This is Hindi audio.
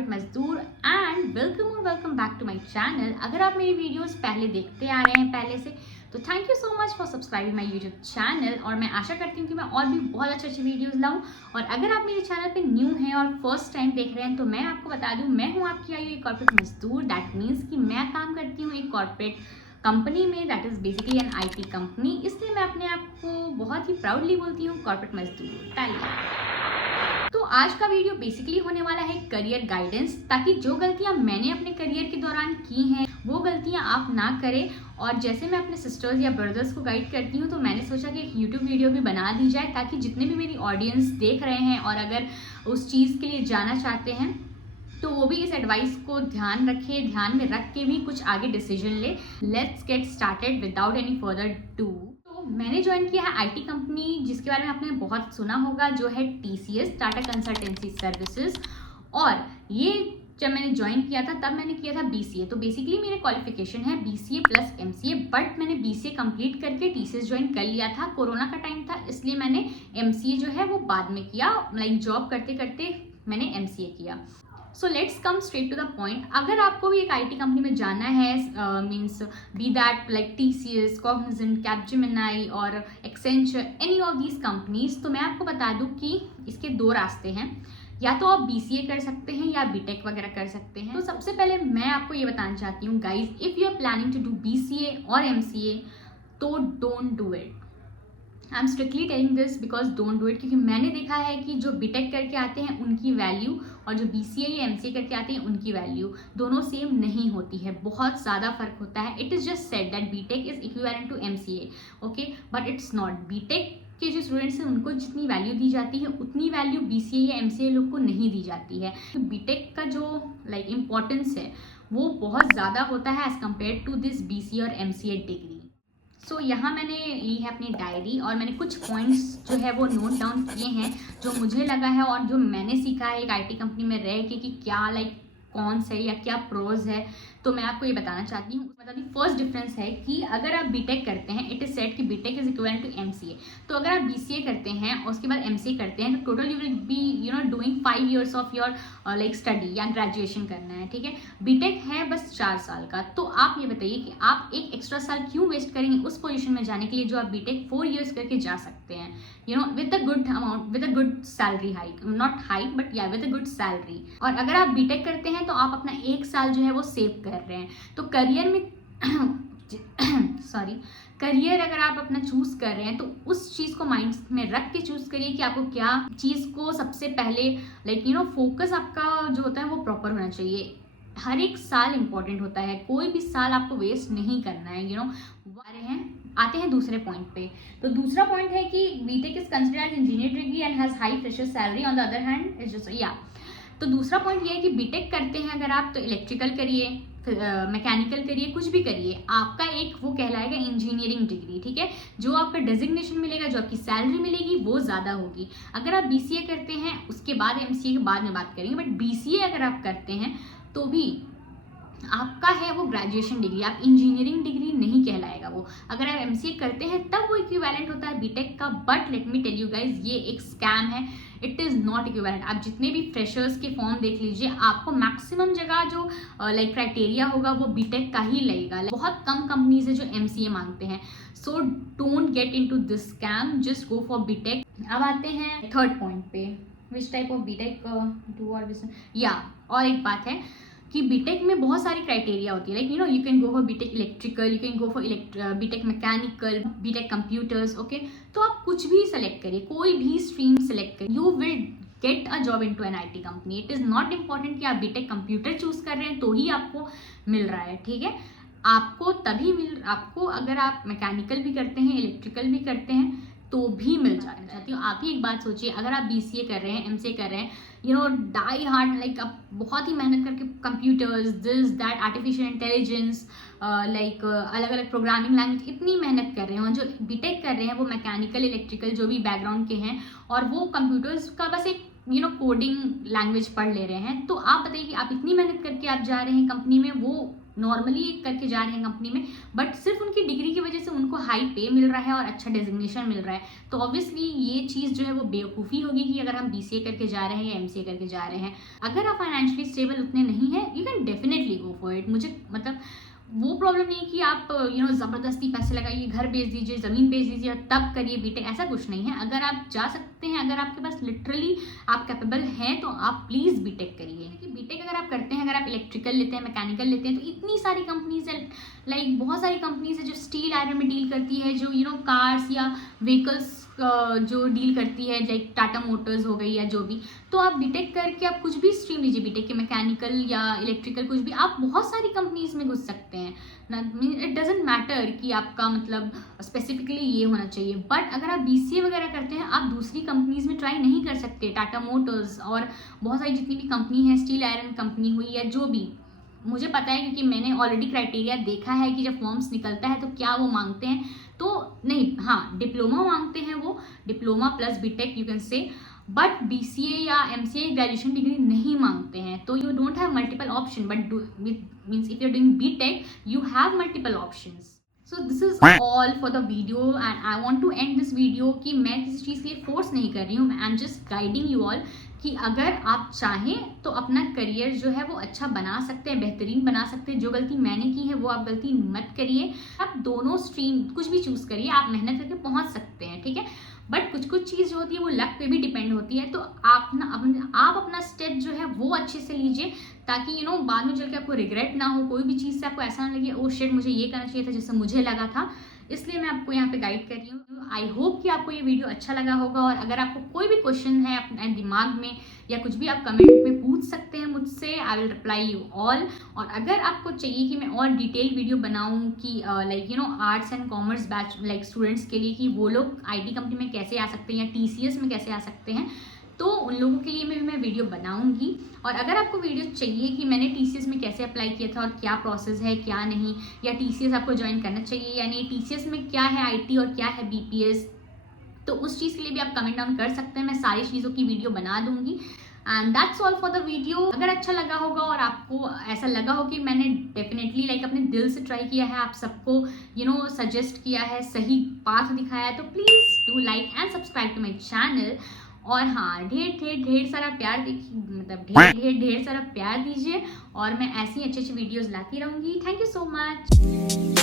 कॉर्पोरेट मजदूर and welcome back to my channel. अगर आप मेरी वीडियोस पहले देखते आ रहे हैं पहले से तो thank you so much for subscribing my YouTube channel और मैं आशा करती हूँ कि मैं और भी बहुत अच्छी वीडियोस लाऊं। और अगर आप मेरे चैनल पे न्यू हैं और फर्स्ट टाइम देख रहे हैं तो मैं आपको बता दूं, मैं हूँ आपकी आई हुई कॉर्पोरेट मजदूर। दैट मीन्स कि मैं काम करती हूँ एक कॉर्पोरेट कंपनी में, that is basically an IT company. इसलिए मैं अपने आप को बहुत ही प्राउडली बोलती हूँ कॉर्पोरेट मजदूर। तालियां। तो आज का वीडियो बेसिकली होने वाला है करियर गाइडेंस, ताकि जो गलतियां मैंने अपने करियर के दौरान की हैं वो गलतियां आप ना करें। और जैसे मैं अपने सिस्टर्स या ब्रदर्स को गाइड करती हूँ तो मैंने सोचा कि एक यूट्यूब वीडियो भी बना दी जाए, ताकि जितने भी मेरी ऑडियंस देख रहे हैं और अगर उस चीज़ के लिए जाना चाहते हैं तो वो भी इस एडवाइस को ध्यान में रख के भी कुछ आगे डिसीजन ले। Let's get started without any further do. मैंने ज्वाइन किया है IT कंपनी जिसके बारे में आपने बहुत सुना होगा, जो है TCS, टाटा कंसल्टेंसी सर्विसेज। और ये जब मैंने ज्वाइन किया था तब मैंने किया था BCA। तो बेसिकली मेरे क्वालिफिकेशन है BCA प्लस MCA, बट मैंने BCA कंप्लीट करके TCS ज्वाइन कर लिया था। कोरोना का टाइम था इसलिए मैंने MCA जो है वो बाद में किया, लाइक जॉब करते करते मैंने MCA किया। So let's come straight to the point. अगर आपको भी एक IT कंपनी में जाना है, means be that like TCS, Cognizant, Capgemini और Accenture, any of these companies, तो मैं आपको बता दूं कि इसके दो रास्ते हैं। या तो आप BCA कर सकते हैं या BTech वगैरह कर सकते हैं। तो सबसे पहले मैं आपको ये बताना चाहती हूँ guys, if you are planning to do BCA और MCA तो don't do it. I am strictly telling this because don't do it, क्योंकि मैंने देखा है कि जो BTech करके आते हैं उनकी वैल्यू और जो BCA या MCA करके आते हैं उनकी वैल्यू दोनों सेम नहीं होती है, बहुत ज़्यादा फर्क होता है। It is just said that BTech is equivalent to MCA, okay, but it's not. BTech के जो स्टूडेंट्स हैं उनको जितनी वैल्यू दी जाती है उतनी वैल्यू BCA या MCA लोग को नहीं दी जाती है। तो BTech का जो लाइक इम्पोर्टेंस है वो बहुत ज़्यादा होता है as compare to this BCA और MCA डिग्री। सो यहाँ मैंने ली है अपनी डायरी और मैंने कुछ पॉइंट्स जो है वो नोट डाउन किए हैं जो मुझे लगा है और जो मैंने सीखा है एक IT कंपनी में रह के कि क्या लाइक कौन से या क्या प्रोज है, तो मैं आपको ये बताना चाहती हूँ। बता दी फर्स्ट डिफरेंस है कि अगर आप BTech करते हैं, इट इज सेड कि BTech is equivalent to MCA। तो अगर आप BCA करते हैं और उसके बाद MCA करते हैं तो total you will be doing 5 years of your like study या ग्रेजुएशन करना है, ठीक है। BTech है बस 4 साल का। तो आप ये बताइए कि आप एक एक्स्ट्रा साल क्यों वेस्ट करेंगे उस पोजिशन में जाने के लिए जो आप BTech 4 years करके जा सकते हैं, with a good amount, with a good salary hike, not hike but या विद अ गुड सैलरी। और अगर आप BTech करते हैं तो आप अपना 1 साल जो है वो सेव कर रहे हैं। तो करियर में करियर अगर आप अपना चूज कर रहे हैं तो उस चीज़ को माइंड में रख के चूज करिए कि आपको क्या चीज़ को सबसे पहले लाइक फोकस आपका जो होता है वो प्रॉपर होना चाहिए। हर एक साल इंपॉर्टेंट होता है, कोई भी साल आपको वेस्ट नहीं करना है। आते हैं दूसरे पॉइंट पे। तो दूसरा पॉइंट है कि BTech is considered as engineer degree and has high fresher salary. On the other hand is just तो दूसरा पॉइंट ये है कि BTech करते हैं अगर आप तो इलेक्ट्रिकल करिए, मैकेनिकल करिए, कुछ भी करिए, आपका एक वो कहलाएगा इंजीनियरिंग डिग्री, ठीक है। जो आपका डेजिग्नेशन मिलेगा, जो आपकी सैलरी मिलेगी वो ज़्यादा होगी। अगर आप BCA करते हैं उसके बाद MCA के बाद में बात करेंगे, बट BCA अगर आप करते हैं तो भी आपका है वो ग्रेजुएशन डिग्री, आप इंजीनियरिंग डिग्री नहीं कहलाएगा वो। अगर आप MCA करते हैं तब वो इक्विवेलेंट होता है BTech का। But let me tell you guys, ये एक स्कैम है, इट इज़ नॉट इक्विवेलेंट। आप जितने भी फ्रेशर्स के फॉर्म देख लीजिए, आपको मैक्सिमम जगह जो लाइक क्राइटेरिया होगा वो BTech का ही लगेगा। बहुत कम कंपनीज है जो MCA मांगते हैं। So don't get in to this scam, just go for BTech। अब आते हैं थर्ड पॉइंट पे, which type of BTech do और या। और एक बात है कि BTech में बहुत सारी क्राइटेरिया होती है, like you can go for BTech electrical, you can go for BTech mechanical, BTech computers, okay. तो आप कुछ भी सेलेक्ट करिए, कोई भी स्ट्रीम सेलेक्ट करिए, you will get a job in to an IT company. It is not important कि आप BTech कंप्यूटर चूज कर रहे हैं तो ही आपको मिल रहा है, ठीक है। आपको अगर आप मैकेनिकल भी करते हैं, इलेक्ट्रिकल भी करते हैं तो भी मिल जाना चाहती हूँ। आप ही एक बात सोचिए, अगर आप BCA कर रहे हैं, MCA कर रहे हैं, डाई हार्ड लाइक आप बहुत ही मेहनत करके computers, this that, artificial intelligence, like अलग अलग प्रोग्रामिंग लैंग्वेज, इतनी मेहनत कर रहे हैं। और जो BTech कर रहे हैं वो मैकेनिकल, इलेक्ट्रिकल जो भी बैकग्राउंड के हैं और वो कंप्यूटर्स का बस एक कोडिंग लैंग्वेज पढ़ ले रहे हैं। तो आप बताइए कि आप इतनी मेहनत करके आप जा रहे हैं कंपनी में, वो नॉर्मली करके जा रहे हैं कंपनी में, बट सिर्फ उनकी डिग्री की वजह से उनको हाई पे मिल रहा है और अच्छा डेजिग्नेशन मिल रहा है। तो ऑब्वियसली ये चीज़ जो है वो बेवकूफ़ी होगी कि अगर हम BCA करके जा रहे हैं या MCA करके जा रहे हैं। अगर आप फाइनेंशियली स्टेबल उतने नहीं है, you can definitely go for it. मुझे मतलब वो प्रॉब्लम नहीं है कि आप ज़बरदस्ती पैसे लगाइए, घर बेच दीजिए, ज़मीन बेच दीजिए और तब करिए बीटेक, ऐसा कुछ नहीं है। अगर आप जा सकते हैं, अगर आपके पास लिटरली आप कैपेबल हैं, तो आप प्लीज़ बीटेक करिए। कि बीटेक अगर आप करते हैं, अगर आप इलेक्ट्रिकल लेते हैं, मैकेनिकल लेते हैं, तो इतनी सारी कंपनीज है, लाइक बहुत सारी कंपनीज है जो स्टील आयरन में डील करती है, जो कार्स या व्हीकल्स जो डील करती है, लाइक टाटा मोटर्स हो गई या जो भी। तो आप बीटेक करके आप कुछ भी स्ट्रीम लीजिए, बीटेक के मैकेनिकल या इलेक्ट्रिकल कुछ भी, आप बहुत सारी कंपनीज में घुस सकते हैं। इट डजेंट मैटर कि आपका मतलब स्पेसिफिकली ये होना चाहिए। बट अगर आप BCA वगैरह करते हैं, आप दूसरी कंपनीज में ट्राई नहीं कर सकते। टाटा मोटर्स और बहुत सारी जितनी भी कंपनी है, स्टील आयरन कंपनी हुई या जो भी, मुझे पता है क्योंकि मैंने ऑलरेडी क्राइटेरिया देखा है कि जब फॉर्म्स निकलता है तो क्या वो मांगते हैं। तो नहीं, हाँ, डिप्लोमा मांगते हैं वो, diploma plus BTech you can say, but BCA या MCA ग्रेजुएशन डिग्री नहीं मांगते हैं। तो you don't have multiple option, but means if you are doing BTech you have multiple options. So this is all for the video and I want to end this video कि मैं किसी चीज़ के लिए फोर्स नहीं कर रही हूँ, I am just guiding you all कि अगर आप चाहें तो अपना करियर जो है वो अच्छा बना सकते हैं, बेहतरीन बना सकते हैं। जो गलती मैंने की है वो आप गलती मत करिए। आप दोनों स्ट्रीम कुछ भी चूज़ करिए, आप मेहनत करके पहुंच सकते हैं, ठीक है। बट कुछ कुछ चीज़ जो होती है वो लक पे भी डिपेंड होती है। तो आप अपना स्टेप जो है वो अच्छे से लीजिए, ताकि बाद में चल के आपको रिग्रेट ना हो, कोई भी चीज़ से आपको ऐसा ना लगे ओ शिट मुझे ये करना चाहिए था जैसे मुझे लगा था। इसलिए मैं आपको यहाँ पे गाइड कर रही हूँ। आई होप कि आपको ये वीडियो अच्छा लगा होगा, और अगर आपको कोई भी क्वेश्चन है अपने दिमाग में या कुछ भी, आप कमेंट में पूछ सकते हैं मुझसे, I will reply you all. और अगर आपको चाहिए कि मैं और डिटेल वीडियो बनाऊँ कि like arts and commerce batch like students के लिए कि वो लोग IT कंपनी में कैसे आ सकते हैं या TCS में कैसे आ सकते हैं, तो उन लोगों के लिए मैं वीडियो बनाऊंगी। और अगर आपको वीडियो चाहिए कि मैंने TCS में कैसे अप्लाई किया था और क्या प्रोसेस है क्या नहीं, या TCS आपको ज्वाइन करना चाहिए या नहीं, TCS में क्या है IT और क्या है BPS, तो उस चीज़ के लिए भी आप कमेंट डाउन कर सकते हैं। मैं सारी चीज़ों की वीडियो बना दूंगी। And that's all for the video. अगर अच्छा लगा होगा और आपको ऐसा लगा हो कि मैंने डेफिनेटली लाइक अपने दिल से ट्राई किया है, आप सबको सजेस्ट किया है, सही पाथ दिखाया है, तो please do like and subscribe to my channel. और हाँ, ढेर सारा प्यार मतलब ढेर सारा प्यार दीजिए, और मैं ऐसी अच्छी वीडियोस लाती रहूँगी। Thank you so much.